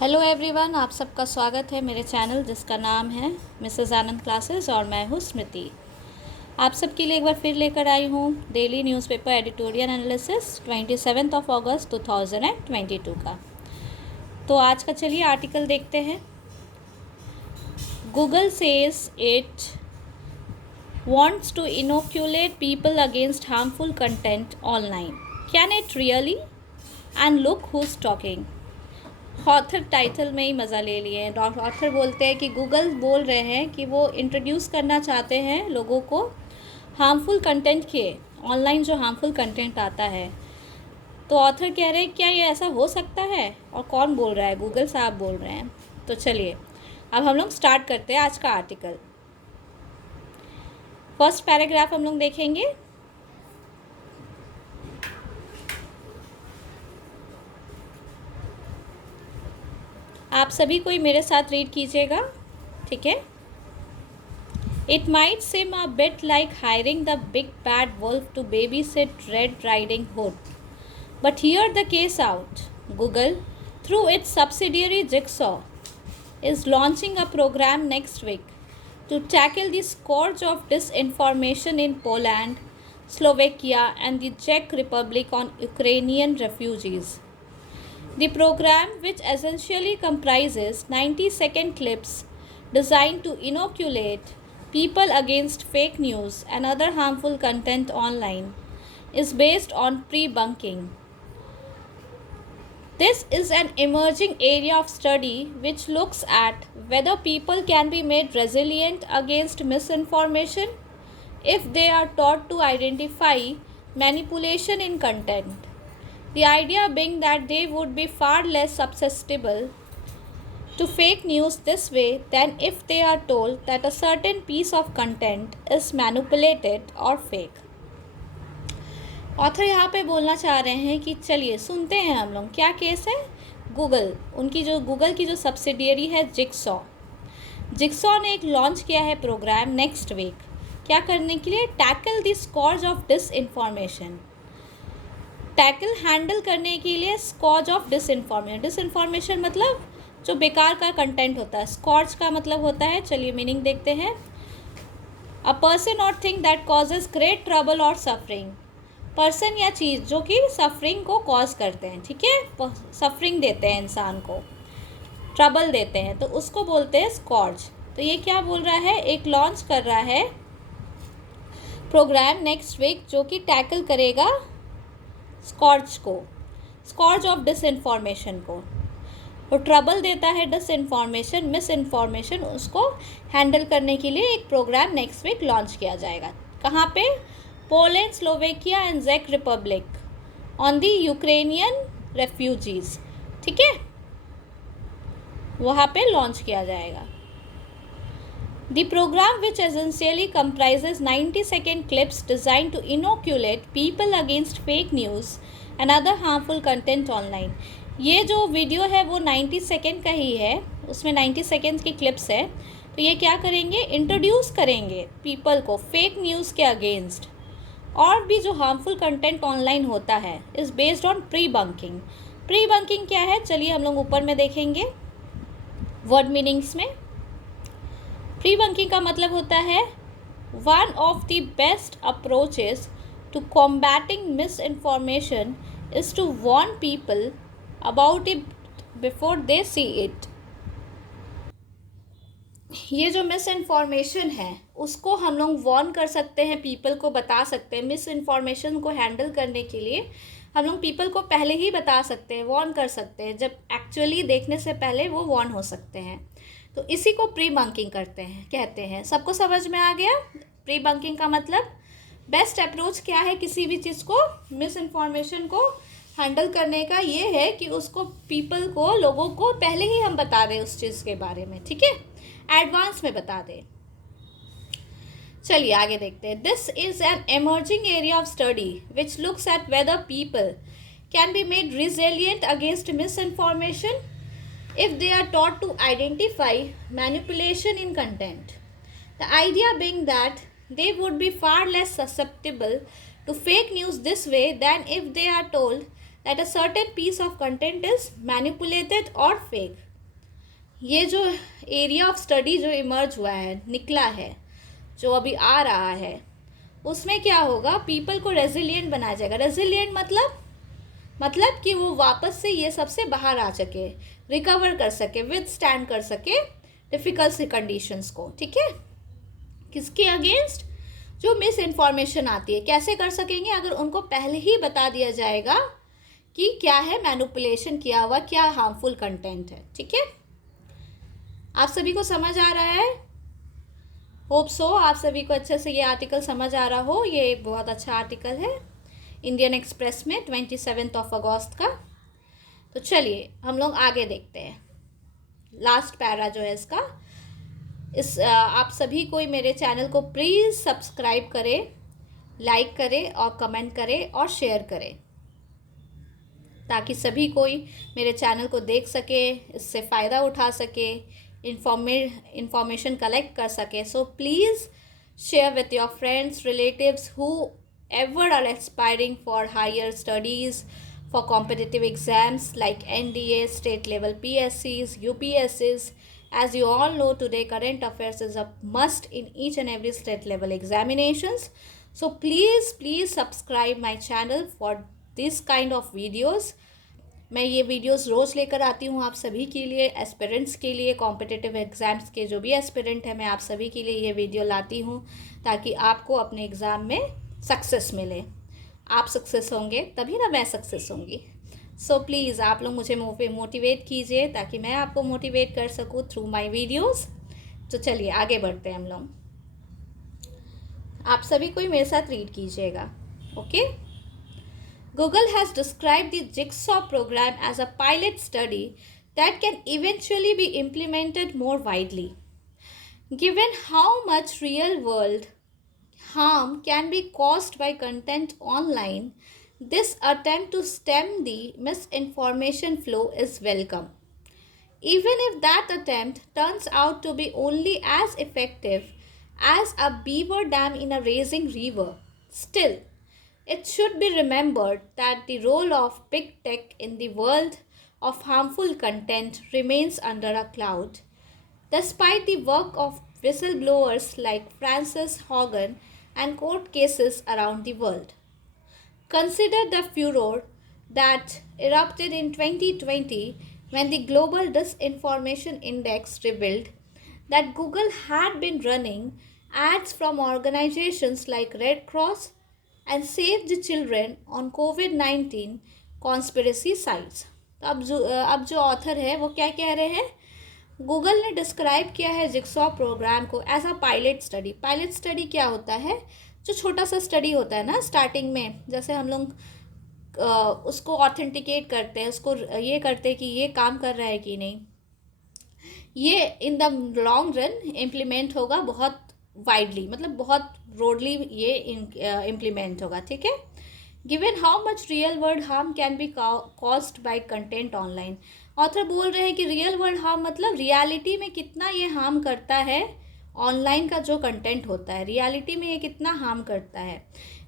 Hello everyone, आप सबका स्वागत है मेरे चैनल जिसका नाम है मिसेस आनंद क्लासेस और मैं हूँ स्मृति। आप सबके लिए एक बार फिर लेकर आई हूँ डेली न्यूज़पेपर एडिटोरियल एनालिसिस 27 अगस्त 2022 का। तो आज का चलिए आर्टिकल देखते हैं। Google says it wants to inoculate people against harmful content online. Can it really? And look who's talking. Author title में ही मज़ा ले लिए हैं। ऑथर बोलते हैं कि गूगल बोल रहे हैं कि वो इंट्रोड्यूस करना चाहते हैं लोगों को हार्मफुल कंटेंट के, ऑनलाइन जो हार्मफुल कंटेंट आता है। तो ऑथर कह रहे हैं क्या ये ऐसा हो सकता है, और कौन बोल रहा है? गूगल साहब बोल रहे हैं। तो चलिए अब हम लोग स्टार्ट करते हैं आज का आर्टिकल। फर्स्ट पैराग्राफ हम लोग देखेंगे। आप सभी कोई मेरे साथ रीड कीजिएगा, ठीक है। It might seem a bit like hiring the big bad wolf to babysit Red Riding Hood. But hear the case out. Google, through its subsidiary Jigsaw, is launching a program next week to tackle the scourge of disinformation in Poland, Slovakia, and the Czech Republic on Ukrainian refugees. The program, which essentially comprises 90-second clips designed to inoculate people against fake news and other harmful content online, is based on pre-bunking. This is an emerging area of study which looks at whether people can be made resilient against misinformation if they are taught to identify manipulation in content. The idea being that they would be far less susceptible to fake news this way than if they are told that a certain piece of content is manipulated or fake. Author यहाँ पे बोलना चाह रहे हैं कि चलिए सुनते हैं हम लोग क्या केस है। गूगल की जो सब्सिडियरी है जिक्सॉ ने एक लॉन्च किया है प्रोग्राम नेक्स्ट वीक। क्या करने के लिए? Tackle the scourge of disinformation. Tackle handle करने के लिए स्कॉर्ज ऑफ डिसइंफॉर्मेशन मतलब जो बेकार का कंटेंट होता है। स्कॉर्ज का मतलब होता है, चलिए मीनिंग देखते हैं, अ पर्सन और thing that causes great trouble और सफरिंग। पर्सन या चीज़ जो कि सफरिंग को कॉज करते हैं, ठीक है, सफरिंग देते हैं इंसान को, ट्रबल देते हैं, तो उसको बोलते हैं स्कॉर्ज। तो ये क्या बोल रहा है? एक लॉन्च कर रहा है प्रोग्राम नेक्स्ट वीक जो कि टैकल करेगा स्कॉर्ज ऑफ डिसइंफॉर्मेशन को। वो ट्रबल देता है डिसइंफॉर्मेशन, मिस इन्फॉर्मेशन, उसको हैंडल करने के लिए एक प्रोग्राम नेक्स्ट वीक लॉन्च किया जाएगा। कहाँ पे? पोलैंड, स्लोवेकिया एंड चेक Republic on the Ukrainian refugees, ठीक है, वहाँ पे लॉन्च किया जाएगा। The program, which essentially comprises 90-second clips designed to inoculate people against fake news and other harmful content online. ये जो वीडियो है वो 90 सेकेंड का ही है, उसमें 90 सेकेंड्स की क्लिप्स है। तो ये क्या करेंगे? इंट्रोड्यूस करेंगे पीपल को फेक न्यूज़ के अगेंस्ट और भी जो हार्मफुल कंटेंट ऑनलाइन होता है, is based on prebunking. Prebunking क्या है? चलिए हम लोग ऊपर में देखेंगे वर्ड मीनिंग्स में। प्री बंकिंग का मतलब होता है one of the best approaches to combating misinformation is to warn people about it before they see it. ये जो मिस इन्फॉर्मेशन है उसको हम लोग वार्न कर सकते हैं, पीपल को बता सकते हैं। मिस इन्फॉर्मेशन को हैंडल करने के लिए हम लोग पीपल को पहले ही बता सकते हैं, वार्न कर सकते हैं, जब एक्चुअली देखने से पहले वो वार्न हो सकते हैं। तो इसी को प्री बंकिंग कहते हैं। सबको समझ में आ गया? प्री बंकिंग का मतलब बेस्ट अप्रोच क्या है किसी भी चीज़ को, मिस इन्फॉर्मेशन को हैंडल करने का, ये है कि उसको पीपल को, लोगों को पहले ही हम बता दें उस चीज़ के बारे में, ठीक है, एडवांस में बता दें। चलिए आगे देखते हैं। This is an emerging area of study which looks at whether people can be made resilient against misinformation if they are taught to identify manipulation in content. The idea being that they would be far less susceptible to fake news this way than if they are told that a certain piece of content is manipulated or fake. ये जो area of study जो emerge हुआ है, निकला है, जो अभी आ रहा है, उसमें क्या होगा, पीपल को रेजिलिएंट बनाया जाएगा। रेजिलिएंट मतलब कि वो वापस से ये सबसे बाहर आ सके, रिकवर कर सके, विद स्टैंड कर सके डिफ़िकल्ट कंडीशंस को। ठीक है, किसके अगेंस्ट? जो मिस इन्फॉर्मेशन आती है। कैसे कर सकेंगे? अगर उनको पहले ही बता दिया जाएगा कि क्या है मैनिपुलेशन किया हुआ, क्या हार्मफुल कंटेंट है। ठीक है, आप सभी को समझ आ रहा है? होप सो आप सभी को अच्छे से ये आर्टिकल समझ आ रहा हो। ये एक बहुत अच्छा आर्टिकल है इंडियन एक्सप्रेस में 27 अगस्त का। तो चलिए हम लोग आगे देखते हैं। लास्ट पैरा जो है इसका, आप सभी कोई मेरे चैनल को प्लीज़ सब्सक्राइब करें, लाइक करें और कमेंट करें और शेयर करें, ताकि सभी कोई मेरे चैनल को देख सके, इससे फ़ायदा उठा सके, इंफॉर्मेशन कलेक्ट कर सके। So please share with your friends, relatives who ever are aspiring for higher studies for competitive exams like NDA, state level PSCs, UPSCs. As you all know, today current affairs is a must in each and every state level examinations. So please subscribe my channel for this kind of videos. मैं ये videos रोज़ लेकर आती हूँ आप सभी के लिए, aspirants के लिए, कॉम्पिटिटिव एग्ज़ाम्स के जो भी एस्पिरेंट हैं, मैं आप सभी के लिए ये वीडियो लाती हूँ ताकि आपको अपने एग्ज़ाम में सक्सेस मिले। आप सक्सेस होंगे तभी ना मैं सक्सेस होंगी। सो प्लीज़ आप लोग मुझे मोटिवेट कीजिए ताकि मैं आपको मोटिवेट कर सकूँ थ्रू माय वीडियोस। तो चलिए आगे बढ़ते हैं हम लोग। आप सभी कोई मेरे साथ रीड कीजिएगा, okay? Google has described the Jigsaw program as a pilot study that can eventually be implemented more widely. Given how much real-world harm can be caused by content online, this attempt to stem the misinformation flow is welcome. Even if that attempt turns out to be only as effective as a beaver dam in a raging river, still, it should be remembered that the role of big tech in the world of harmful content remains under a cloud. Despite the work of whistleblowers like Frances Haugen and court cases around the world. Consider the furor that erupted in 2020 when the Global Disinformation Index revealed that Google had been running ads from organizations like Red Cross and Save the Children on COVID-19 conspiracy sites. तो अब जो author है वो क्या कह रहे हैं? Google ने डिस्क्राइब किया है जिक्सॉ प्रोग्राम को as a pilot study. Pilot study क्या होता है? जो छोटा सा स्टडी होता है ना स्टार्टिंग में, जैसे हम लोग उसको ऑथेंटिकेट करते हैं, उसको ये करते हैं कि ये काम कर रहा है कि नहीं। ये in the long run implement होगा बहुत वाइडली, मतलब बहुत ब्रॉडली ये इम्प्लीमेंट होगा। ठीक है, given how much real world harm can be caused by content online. Author बोल रहे हैं कि रियल वर्ल्ड हार्म मतलब रियलिटी में कितना ये हार्म करता है, ऑनलाइन का जो कंटेंट होता है रियलिटी में ये कितना हार्म करता है।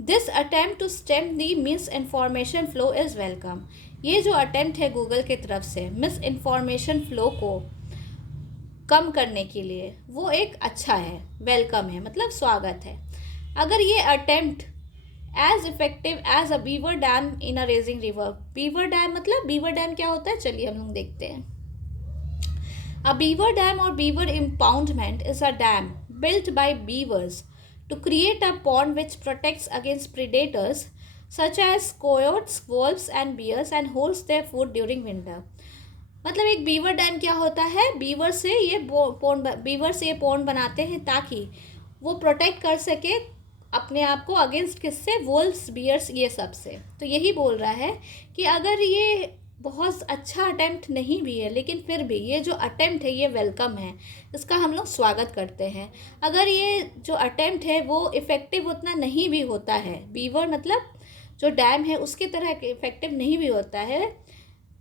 This attempt to stem the misinformation flow is welcome. ये जो अटेम्प्ट है गूगल की तरफ से मिस इन्फॉर्मेशन फ्लो को कम करने के लिए, वो एक अच्छा है, वेलकम है, मतलब स्वागत है। अगर ये attempt as effective as a beaver dam in a raging river. Beaver dam मतलब, बीवर डैम क्या होता है चलिए हम लोग देखते हैं। अ बीवर डैम और beaver impoundment is a dam built by beavers to create a pond which protects against predators such as coyotes, wolves and bears and holds their food during winter। मतलब एक beaver dam क्या होता है, beaver से ये pond बनाते हैं ताकि वो प्रोटेक्ट कर सके अपने आप को अगेंस्ट किससे, वोल्व्स, बियर्स, ये सब से। तो यही बोल रहा है कि अगर ये बहुत अच्छा अटेम्प्ट नहीं भी है लेकिन फिर भी ये जो अटेम्प्ट है ये वेलकम है, इसका हम लोग स्वागत करते हैं। अगर ये जो अटेम्प्ट है वो इफ़ेक्टिव उतना नहीं भी होता है, बीवर मतलब जो डैम है उसकी तरह इफ़ेक्टिव नहीं भी होता है,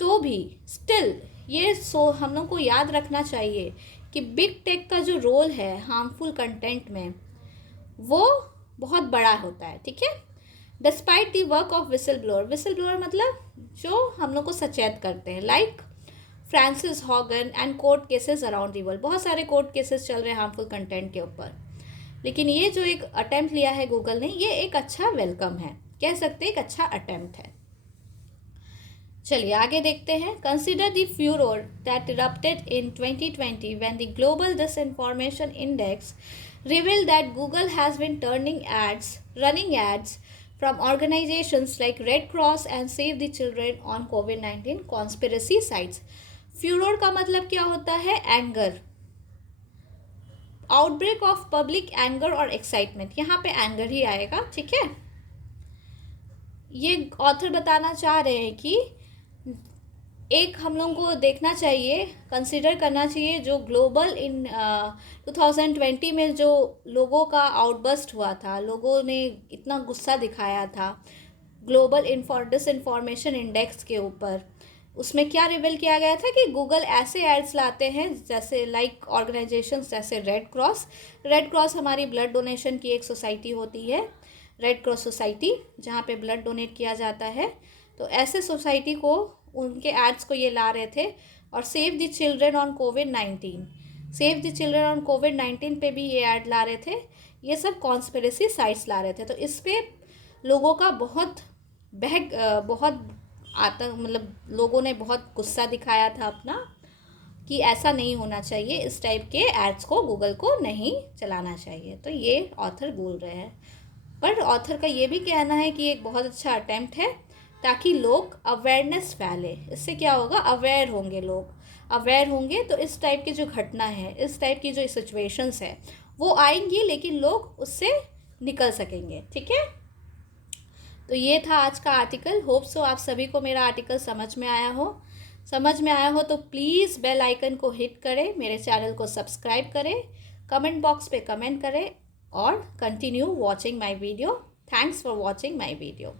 तो भी स्टिल ये हम लोग को याद रखना चाहिए कि बिग टेक का जो रोल है हार्मफुल कंटेंट में वो बहुत बड़ा होता है। ठीक है, despite the work of whistle blower मतलब जो हम लोग को सचेत करते हैं, like Francis Hogan and court cases around the world. बहुत सारे कोर्ट केसेस चल रहे हैं हार्मफुल कंटेंट के ऊपर, लेकिन ये जो एक अटेम्प्ट लिया है गूगल ने, ये एक अच्छा वेलकम है, कह सकते हैं एक अच्छा अटेम्प्ट है। चलिए आगे देखते हैं। Consider the furore that erupted in 2020 when the global disinformation index revealed that Google has been running ads from organizations like Red Cross and Save the Children on COVID-19 conspiracy sites. Furor का मतलब क्या होता है? Anger, outbreak of public anger और excitement, यहाँ पे anger he आएगा, ठीक है। ये ऑथर बताना चाह रहे हैं कि एक हम लोगों को देखना चाहिए, कंसिडर करना चाहिए, जो ग्लोबल इन 2020 में जो लोगों का आउटबस्ट हुआ था, लोगों ने इतना गुस्सा दिखाया था ग्लोबल डिसइंफॉर्मेशन इंडेक्स के ऊपर, उसमें क्या रिवील किया गया था कि गूगल ऐसे एड्स लाते हैं जैसे लाइक ऑर्गेनाइजेशंस जैसे रेड क्रॉस हमारी ब्लड डोनेशन की एक सोसाइटी होती है, रेड क्रॉस सोसाइटी, जहाँ पे ब्लड डोनेट किया जाता है। तो ऐसे सोसाइटी को, उनके एड्स को ये ला रहे थे। और सेव द चिल्ड्रन ऑन कोविड-19 पे भी ये ऐड ला रहे थे। ये सब कॉन्स्पिरेसी साइट्स ला रहे थे। तो इस पे लोगों का बहुत आतंक, मतलब लोगों ने बहुत गुस्सा दिखाया था अपना, कि ऐसा नहीं होना चाहिए, इस टाइप के एड्स को गूगल को नहीं चलाना चाहिए। तो ये ऑथर बोल रहे हैं। पर ऑथर का ये भी कहना है कि एक बहुत अच्छा अटेम्प्ट है, ताकि लोग अवेयरनेस फैले। इससे क्या होगा? अवेयर होंगे लोग, अवेयर होंगे तो इस टाइप की जो घटना है, इस टाइप की जो सिचुएशंस है वो आएंगी, लेकिन लोग उससे निकल सकेंगे, ठीक है। तो ये था आज का आर्टिकल। होप सो आप सभी को मेरा आर्टिकल समझ में आया हो तो प्लीज़ बेल आइकन को हिट करें, मेरे चैनल को सब्सक्राइब करें, कमेंट बॉक्स पे कमेंट करें और continue watching my video. Thanks for watching my video.